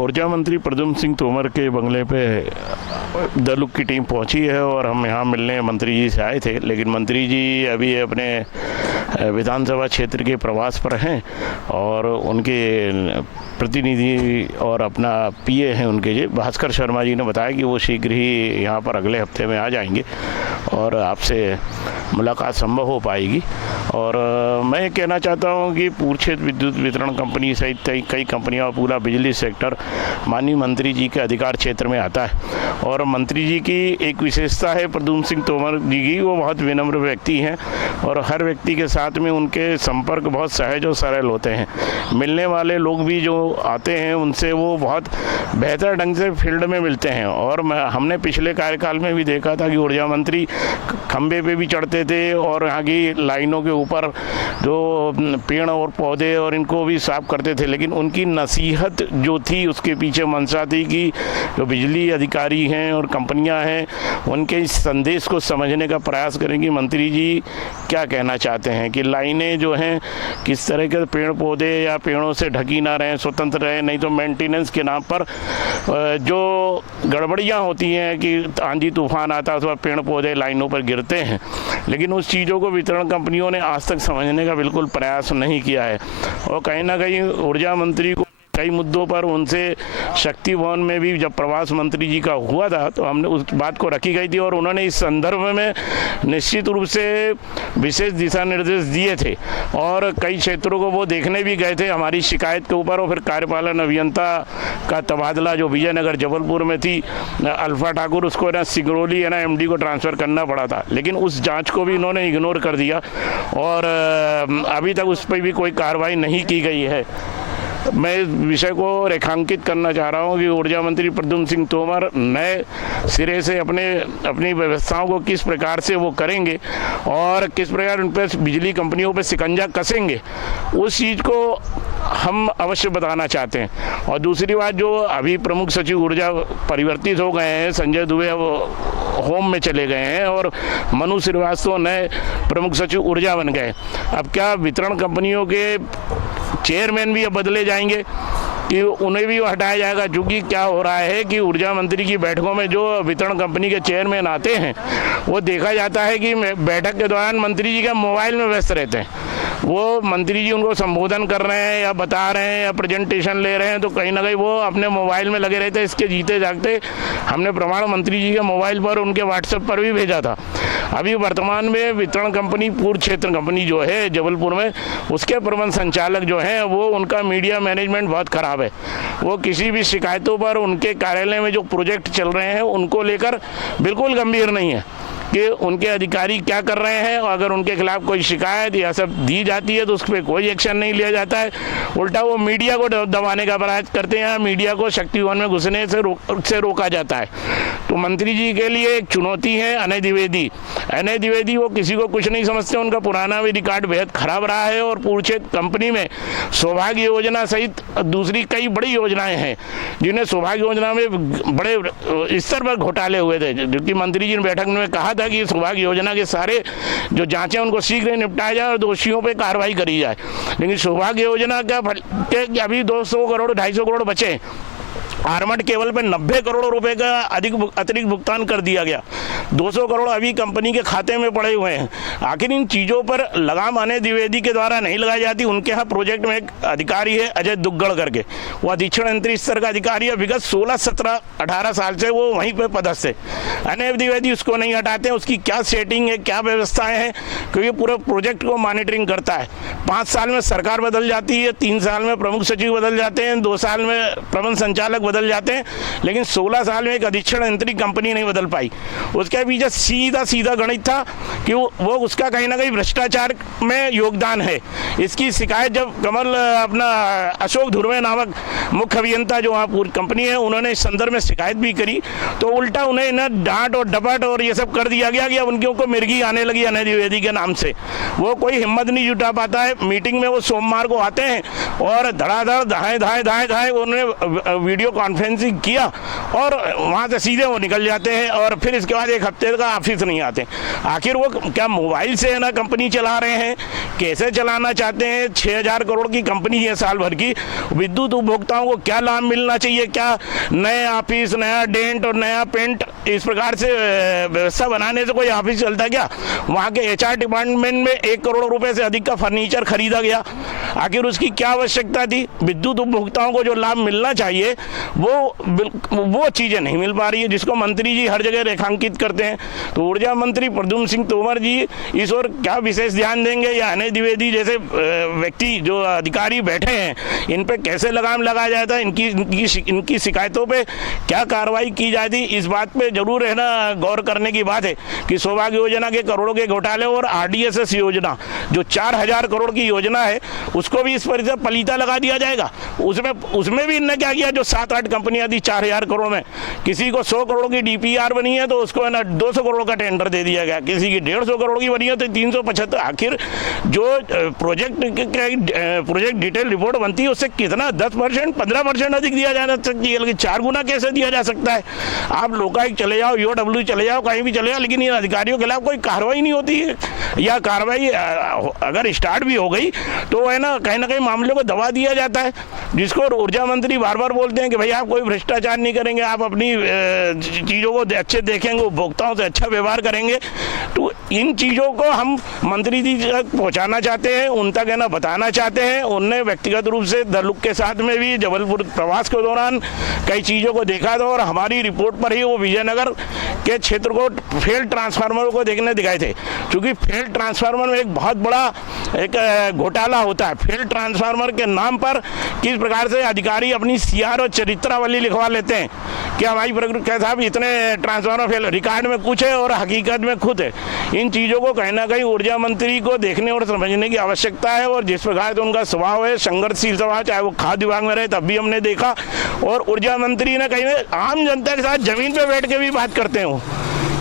ऊर्जा मंत्री प्रद्युम्न सिंह तोमर के बंगले पे दलुक की टीम पहुंची है और हम यहाँ मिलने मंत्री जी से आए थे, लेकिन मंत्री जी अभी अपने विधानसभा क्षेत्र के प्रवास पर हैं और उनके प्रतिनिधि और अपना पीए हैं उनके जी भास्कर शर्मा जी ने बताया कि वो शीघ्र ही यहाँ पर अगले हफ्ते में आ जाएंगे और आपसे मुलाकात संभव हो पाएगी। और मैं कहना चाहता हूँ कि पूर्व क्षेत्र विद्युत वितरण कंपनी सहित कई कंपनियाँ और पूरा बिजली सेक्टर माननीय मंत्री जी के अधिकार क्षेत्र में आता है। और मंत्री जी की एक विशेषता है प्रद्युम्न सिंह तोमर जी की, वो बहुत विनम्र व्यक्ति हैं और हर व्यक्ति के साथ में उनके संपर्क बहुत सहज और सरल होते हैं। मिलने वाले लोग भी जो आते हैं उनसे वो बहुत बेहतर ढंग से फील्ड में मिलते हैं। और हमने पिछले कार्यकाल में भी देखा था कि ऊर्जा मंत्री खंबे पे भी चढ़ते थे और यहाँ की लाइनों के ऊपर जो पेड़ और पौधे और इनको भी साफ करते थे, लेकिन उनकी नसीहत जो थी उसके पीछे मंशा थी कि जो बिजली अधिकारी हैं और कंपनियां हैं उनके इस संदेश को समझने का प्रयास करें कि मंत्री जी क्या कहना चाहते हैं, कि लाइनें जो हैं किस तरह के पेड़ पौधे या पेड़ों से ढकी ना रहें, स्वतंत्र रहें, नहीं तो मेंटेनेंस के नाम पर जो गड़बड़ियाँ होती हैं कि आंधी तूफान आता है तो पेड़ पौधे लाइनों पर गिरते हैं, लेकिन उस चीज़ों को वितरण कंपनियों ने आज तक समझने का बिल्कुल प्रयास नहीं किया है। और कहीं ना कहीं ऊर्जा मंत्री को कई मुद्दों पर उनसे शक्ति भवन में भी जब प्रवास मंत्री जी का हुआ था तो हमने उस बात को रखी गई थी और उन्होंने इस संदर्भ में निश्चित रूप से विशेष दिशा निर्देश दिए थे और कई क्षेत्रों को वो देखने भी गए थे हमारी शिकायत के ऊपर। और फिर कार्यपालन अभियंता का तबादला जो विजयनगर जबलपुर में थी अल्फा ठाकुर, उसको ना सिंगरौली एमडी को ट्रांसफ़र करना पड़ा था, लेकिन उस जाँच को भी इन्होंने इग्नोर कर दिया और अभी तक उस पर भी कोई कार्रवाई नहीं की गई है। मैं इस विषय को रेखांकित करना चाह रहा हूं कि ऊर्जा मंत्री प्रद्युम्न सिंह तोमर नए सिरे से अपनी व्यवस्थाओं को किस प्रकार से वो करेंगे और किस प्रकार उन पर बिजली कंपनियों पर शिकंजा कसेंगे, उस चीज़ को हम अवश्य बताना चाहते हैं। और दूसरी बात, जो अभी प्रमुख सचिव ऊर्जा परिवर्तित हो गए हैं, संजय दुबे अब होम में चले गए हैं और मनु श्रीवास्तव नए प्रमुख सचिव ऊर्जा बन गए। अब क्या वितरण कंपनियों के चेयरमैन भी अब बदले जाएंगे कि उन्हें भी हटाया जाएगा? क्योंकि क्या हो रहा है कि ऊर्जा मंत्री की बैठकों में जो वितरण कंपनी के चेयरमैन आते हैं वो देखा जाता है कि बैठक के दौरान मंत्री जी का मोबाइल में व्यस्त रहते हैं। वो मंत्री जी उनको संबोधन कर रहे हैं या बता रहे हैं या प्रेजेंटेशन ले रहे हैं तो कहीं ना कहीं वो अपने मोबाइल में लगे रहते हैं। इसके जीते जागते हमने प्रमाण मंत्री जी के मोबाइल पर उनके व्हाट्सएप पर भी भेजा था। अभी वर्तमान में वितरण कंपनी पूर्व क्षेत्र कंपनी जो है जबलपुर में, उसके प्रबंध संचालक जो हैं वो उनका मीडिया मैनेजमेंट बहुत खराब है। वो किसी भी शिकायतों पर उनके कार्यालय में जो प्रोजेक्ट चल रहे हैं उनको लेकर बिल्कुल गंभीर नहीं है कि उनके अधिकारी क्या कर रहे हैं। और अगर उनके खिलाफ कोई शिकायत या सब दी जाती है तो उस पर कोई एक्शन नहीं लिया जाता है, उल्टा वो मीडिया को दबाने का प्रयास करते हैं, मीडिया को शक्ति भवन में घुसने से रोका जाता है। तो मंत्री जी के लिए एक चुनौती है अनय द्विवेदी वो किसी को कुछ नहीं समझते, उनका पुराना भी रिकॉर्ड बेहद खराब रहा है और पूर्व क्षेत्र कंपनी में सौभाग्य योजना सहित दूसरी कई बड़ी योजनाएं हैं जिन्हें सौभाग्य योजना में बड़े स्तर पर घोटाले हुए थे, क्योंकि मंत्री जी ने बैठक में कहा था कि सौभाग्य योजना के सारे जो जांचें उनको शीघ्र निपटाया जाए और दोषियों पे कार्रवाई करी जाए। लेकिन सौभाग्य योजना का अभी 200 करोड़ 250 करोड़ बचे, आर्मड केबल पे 90 करोड़ रुपए का अतिरिक्त भुगतान कर दिया गया, 200 करोड़ अभी कंपनी के खाते में पड़े हुए हैं। आखिर इन चीज़ों पर लगाम अनय द्विवेदी के द्वारा नहीं लगाई जाती। उनके यहाँ प्रोजेक्ट में एक अधिकारी है अजय दुग्गड़ करके, वो अधीक्षण यंत्री स्तर का अधिकारी है, विगत 16, 17, 18 साल से वो वहीं पर पदस्थ है। अनय द्विवेदी उसको नहीं हटाते, उसकी क्या सेटिंग है, क्या व्यवस्थाएं हैं, क्योंकि पूरे प्रोजेक्ट को मॉनिटरिंग करता है। 5 साल में सरकार बदल जाती है, 3 साल में प्रमुख सचिव बदल जाते हैं, 2 साल में प्रबंध संचालक बदल जाते हैं, लेकिन 16 साल में एक अधीक्षण यंत्री कंपनी नहीं बदल पाई। उसके पीछे सीधा गणित था कि वो उसका कहीं ना कहीं भ्रष्टाचार में योगदान है। इसकी शिकायत जब कमल अपना अशोक धुर्वे नामक मुख्य अभियंता जो वहाँ पूरी कंपनी है, उन्होंने इस संदर्भ में शिकायत भी करी तो उल्टा उन्हें ना डांट और डपट और ये सब कर दिया गया कि अब उनके ऊपर मिर्गी आने लगी अनय द्विवेदी के नाम से। वो कोई हिम्मत नहीं जुटा पाता है। मीटिंग में वो सोमवार को आते हैं और धड़ाधड़ धाए उन्होंने वीडियो कॉन्फ्रेंसिंग किया और वहाँ से सीधे वो निकल जाते हैं और फिर इसके बाद एक हफ्ते का ऑफिस नहीं आते। आखिर वो क्या मोबाइल से है ना कंपनी चला रहे हैं, कैसे चलाना चाहते हैं? 6,000 करोड़ की कंपनी है साल भर की। विद्युत उपभोक्ताओं को क्या लाभ मिलना चाहिए? क्या नए ऑफिस, नया डेंट और नया पेंट, इस प्रकार से व्यवस्था बनाने से कोई ऑफिस चलता क्या? वहाँ के HR डिपार्टमेंट में 1 करोड़ रुपए से अधिक का फर्नीचर खरीदा गया। आखिर उसकी क्या आवश्यकता थी? विद्युत उपभोक्ताओं को जो लाभ मिलना चाहिए वो चीज़ें नहीं मिल पा रही है, जिसको मंत्री जी हर जगह रेखांकित करते हैं। तो ऊर्जा मंत्री प्रद्युम्न सिंह तोमर जी इस ओर क्या विशेष ध्यान देंगे, या अनय द्विवेदी जैसे व्यक्ति जो अधिकारी बैठे हैं इन पे कैसे लगाम लगाया जाता है? इनकी शिकायतों पे क्या कार्रवाई की जाती? इस बात पे जरूर है ना गौर करने की बात है कि सौभाग्य योजना के करोड़ों के घोटाले और RDSS योजना जो 4,000 करोड़ की योजना है उसको भी इस पर पलीता लगा दिया जाएगा। उसमें भी इनने क्या किया, जो 7-8 कंपनियां थी 4,000 करोड़ में, किसी को 100 करोड़ की DPR बनी है तो उसको है ना 200 करोड़ का टेंडर दे दिया गया, किसी की 150 करोड़ की बनी है तो 375। आखिर जो प्रोजेक्ट डिटेल रिपोर्ट बनती है उससे कितना 10%, 15% अधिक दिया जा सकती है, लेकिन 4 गुना कैसे दिया जा सकता है? आप लोकायुक्त चले जाओ, EOW चले जाओ, कहीं भी चले जाओ, लेकिन इन अधिकारियों के खिलाफ कोई कार्रवाई नहीं होती है, या कार्रवाई अगर स्टार्ट भी हो गई तो है ना कहीं मामले को दबा दिया जाता है, जिसको ऊर्जा मंत्री बार बार बोलते हैं कि भाई आप कोई भ्रष्टाचार नहीं करेंगे, आप अपनी चीज़ों को अच्छे देखेंगे, उपभोक्ताओं से अच्छा व्यवहार करेंगे। तो इन चीज़ों को हम मंत्री जी तक पहुँचाना चाहते हैं, उन तक है ना बताना चाहते हैं। उनने व्यक्तिगत रूप से दलुक के साथ में भी जबलपुर प्रवास के दौरान कई चीज़ों को देखा था और हमारी रिपोर्ट पर ही वो विजयनगर के क्षेत्र को फेल्ड ट्रांसफार्मर को देखने दिखाए थे, क्योंकि फेल्ड ट्रांसफार्मर में एक बहुत बड़ा एक घोटाला होता है। फेल्ड ट्रांसफार्मर के नाम पर किस प्रकार से अधिकारी अपनी CR और चरित्रावली लिखवा लेते हैं कि हमारी प्रक्रिया साहब इतने ट्रांसफार्मर फेल, रिकॉर्ड में कुछ है और हकीकत में खुद है। इन चीज़ों को कहीं ना कहीं ऊर्जा मंत्री को देखने और समझने की आवश्यकता है, और जिस प्रकार से उनका स्वभाव है संघर्षशील स्वभाव, चाहे वो खाद्य विभाग में रहे तब भी हमने देखा, और ऊर्जा मंत्री ने कहीं आम जनता के साथ जमीन पे बैठ के भी बात करते हो,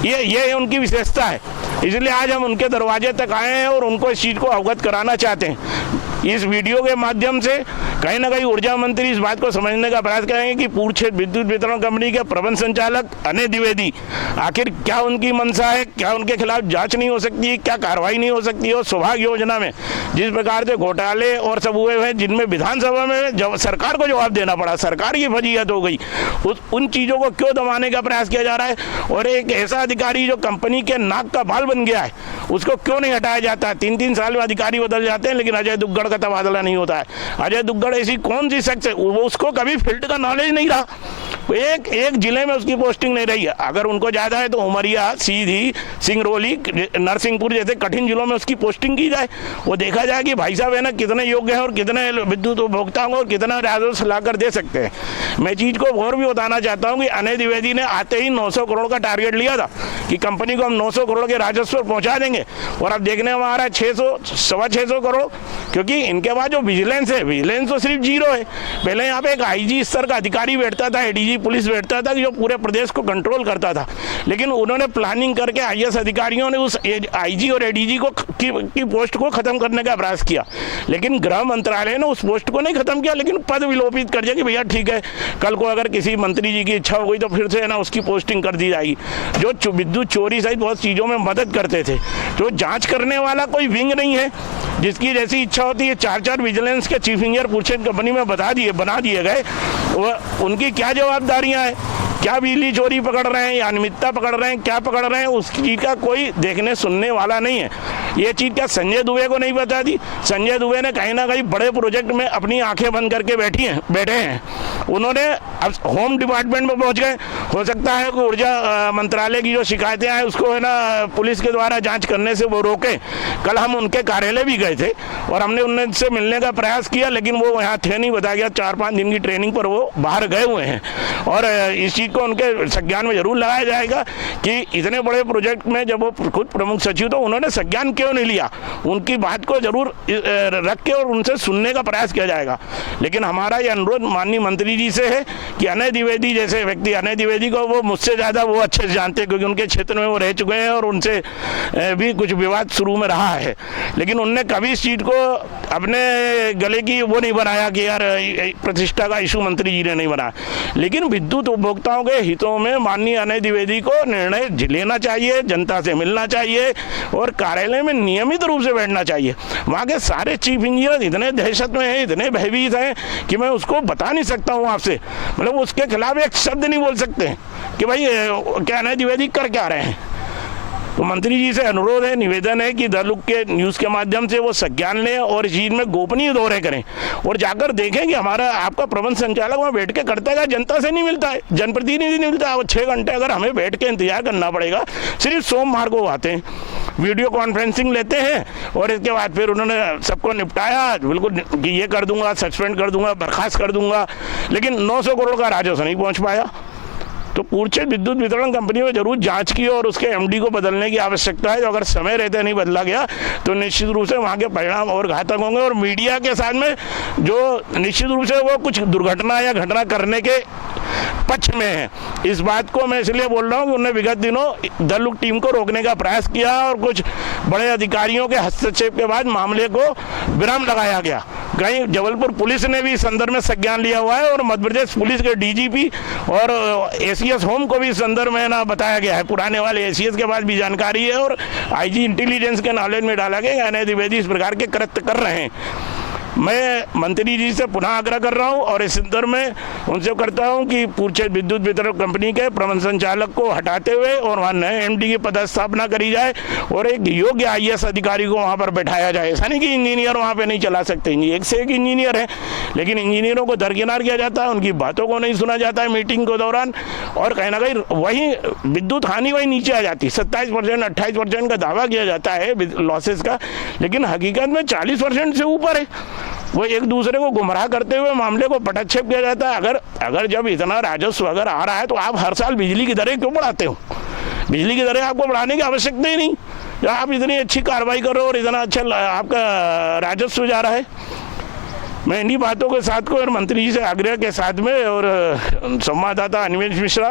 ये उनकी विशेषता है। इसलिए आज हम उनके दरवाजे तक आए हैं और उनको इस चीज़ को अवगत कराना चाहते हैं। इस वीडियो के माध्यम से कहीं ना कहीं ऊर्जा मंत्री इस बात को समझने का प्रयास करेंगे कि पूर्व क्षेत्र विद्युत वितरण कंपनी के प्रबंध संचालक अनय द्विवेदी आखिर क्या उनकी मंशा है, क्या उनके खिलाफ जांच नहीं हो सकती है, क्या कार्रवाई नहीं हो सकती है। और सौभाग्य योजना में जिस प्रकार से घोटाले और सब हुए हैं, जिनमें विधानसभा में जब सरकार को जवाब देना पड़ा, सरकार की फजीहत हो गई, उन चीज़ों को क्यों दबाने का प्रयास किया जा रहा है। और एक ऐसा अधिकारी जो कंपनी के नाक का बाल बन गया है उसको क्यों नहीं हटाया जाता है? 3-3 साल में अधिकारी बदल जाते हैं, लेकिन अजय दुग्गड़ का तबादला नहीं होता है। अजय दुग्गड़ ऐसी कौन सी शख्स है, वो उसको कभी फील्ड का नॉलेज नहीं रहा, एक जिले में उसकी पोस्टिंग नहीं रही है। अगर उनको ज़्यादा है तो उमरिया, सीधी, सिंगरौली, नरसिंहपुर जैसे कठिन जिलों में उसकी पोस्टिंग की जाए, वो देखा जाए कि भाई साहब है ना कितने योग्य हैं और कितने विद्युत उपभोक्ताओं को कितना राजस्व लाकर दे सकते हैं। मैं चीज़ को और भी बताना चाहता हूँ कि अनय द्विवेदी ने आते ही 900 करोड़ का टारगेट लिया था कि कंपनी को हम 900 करोड़ के राजस्व पहुँचा देंगे, और अब देखने में आ रहा है 600-650 करोड़, क्योंकि इनके बाद जो विजिलेंस है, विजिलेंस तो सिर्फ 0 है। पहले यहाँ पे एक IG स्तर का अधिकारी बैठता था, ADG पुलिस बैठता था, जो पूरे प्रदेश को कंट्रोल करता था, लेकिन उन्होंने प्लानिंग करके IS अधिकारियों ने उस IG और ADG को की पोस्ट को खत्म करने का प्रयास किया, लेकिन गृह मंत्रालय ने उस पोस्ट को नहीं खत्म किया, लेकिन पद विलोपित कर दिया कि भैया ठीक है, कल को अगर किसी मंत्री जी की इच्छा हो गई तो फिर से है ना उसकी पोस्टिंग कर दी जाएगी। जो विद्युत चोरी सहित बहुत चीज़ों में मदद करते थे, तो जांच करने वाला कोई विंग नहीं है जिसकी जैसी इच्छा होती है। 4 विजिलेंस के चीफ इंजीनियर पूछे कंपनी में बना दिए गए, उनकी क्या जवाबदारियां हैं, क्या बिजली चोरी पकड़ रहे हैं या अनियमितता पकड़ रहे हैं, क्या पकड़ रहे हैं, उस चीज़ का कोई देखने सुनने वाला नहीं है। ये चीज़ क्या संजय दुबे को नहीं बता दी? संजय दुबे ने कहीं ना कहीं बड़े प्रोजेक्ट में अपनी आंखें बंद करके बैठे हैं। उन्होंने अब होम डिपार्टमेंट में पहुंच गए। हो सकता है कि ऊर्जा मंत्रालय की जो शिकायतें आए उसको है ना पुलिस के द्वारा जांच करने से वो रोके। कल हम उनके कार्यालय भी गए थे और हमने उनसे मिलने का प्रयास किया, लेकिन वो यहाँ थे नहीं, बताया गया 4-5 दिन की ट्रेनिंग पर वो बाहर गए हुए हैं। और इस चीज़ को उनके संज्ञान में जरूर लगाया जाएगा कि इतने बड़े प्रोजेक्ट में जब वो खुद प्रमुख सचिव, तो उन्होंने संज्ञान क्यों क्यों नहीं लिया, उनकी बात को जरूर रख के और उनसे सुनने का प्रयास किया जाएगा। लेकिन हमारा ये अनुरोध माननीय मंत्री जी से है कि अनय द्विवेदी जैसे व्यक्ति, अनय द्विवेदी को वो मुझसे ज़्यादा वो अच्छे से जानते हैं क्योंकि उनके क्षेत्र में वो रह चुके हैं और उनसे भी कुछ विवाद शुरू में रहा है, लेकिन उनने कभी इस सीट को अपने गले की वो नहीं बनाया कि यार प्रतिष्ठा का इशू मंत्री जी ने नहीं बनाया। लेकिन विद्युत उपभोक्ताओं के हितों में माननीय अनय द्विवेदी को निर्णय लेना चाहिए, जनता से मिलना चाहिए और कार्यालय में नियमित रूप से बैठना चाहिए। वहाँ के सारे चीफ इंजीनियर इतने दहशत में हैं, इतने भयभीत हैं कि मैं उसको बता नहीं सकता हूँ आपसे, मतलब उसके खिलाफ एक शब्द नहीं बोल सकते कि भाई क्या अनय द्विवेदी कर क्या रहे हैं। तो मंत्री जी से अनुरोध है, निवेदन है कि द लुक के न्यूज़ के माध्यम से वो संज्ञान लें और इस चीज़ में गोपनीय दौरे करें और जाकर देखें कि हमारा आपका प्रबंध संचालक वहाँ बैठ के करता है, जनता से नहीं मिलता है, जनप्रतिनिधि नहीं मिलता है। 6 घंटे अगर हमें बैठ के इंतजार करना पड़ेगा, सिर्फ सोमवार को आते हैं, वीडियो कॉन्फ्रेंसिंग लेते हैं और इसके बाद फिर उन्होंने सबको निपटाया बिल्कुल कि ये कर दूंगा, सस्पेंड कर दूंगा, बर्खास्त कर दूंगा, लेकिन 900 करोड़ का राजस्व नहीं पहुँच पाया। तो पूर्चे विद्युत वितरण कंपनी में जरूर जांच की और उसके एमडी को बदलने की आवश्यकता है। जो अगर समय रहते नहीं बदला गया तो निश्चित रूप से वहाँ के परिणाम और घातक होंगे और मीडिया के साथ में जो निश्चित रूप से वो कुछ दुर्घटना या घटना करने के पक्ष में है। इस बात को मैं इसलिए बोल रहा हूँ कि उन्होंने विगत दिनों द लुक टीम को रोकने का प्रयास किया और कुछ बड़े अधिकारियों के हस्तक्षेप के बाद मामले को विराम लगाया गया। कहीं जबलपुर पुलिस ने भी इस संदर्भ में संज्ञान लिया हुआ है और मध्य प्रदेश पुलिस के डीजीपी और एसीएस होम को भी इस संदर्भ में ना बताया गया है। पुराने वाले एसीएस के पास भी जानकारी है और आईजी इंटेलिजेंस के नॉलेज में डाला गया कि अनय द्विवेदी इस प्रकार के कृत्य कर रहे हैं। मैं मंत्री जी से पुनः आग्रह कर रहा हूं और इस संदर्भ में उनसे करता हूं कि पूर्चे विद्युत वितरण कंपनी के प्रबंध संचालक को हटाते हुए और वहाँ नए एमडी की पदस्थापना करी जाए और एक योग्य आईएएस अधिकारी को वहाँ पर बैठाया जाए। ऐसा नहीं कि इंजीनियर वहाँ पे नहीं चला सकते, एक से एक इंजीनियर है, लेकिन इंजीनियरों को दरकिनार किया जाता है, उनकी बातों को नहीं सुना जाता है मीटिंग के दौरान और कहीं ना कहीं वही विद्युत हानि वही नीचे आ जाती है। 27% 28% का दावा किया जाता है लॉसेस का, लेकिन हकीकत में 40% से ऊपर है। वो एक दूसरे को गुमराह करते हुए मामले को पटक्षेप किया जाता है। अगर जब इतना राजस्व अगर आ रहा है तो आप हर साल बिजली की दरें क्यों बढ़ाते हो? बिजली की दरें आपको बढ़ाने की आवश्यकता ही नहीं, आप इतनी अच्छी कार्रवाई कर रहे हो और इतना अच्छा आपका राजस्व जा रहा है। मैं इन्हीं बातों के साथ को और मंत्री जी से आग्रह के साथ में और संवाददाता अनिमेश मिश्रा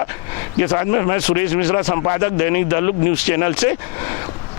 के साथ में मैं सुरेश मिश्रा, संपादक दैनिक द लुक न्यूज़ चैनल से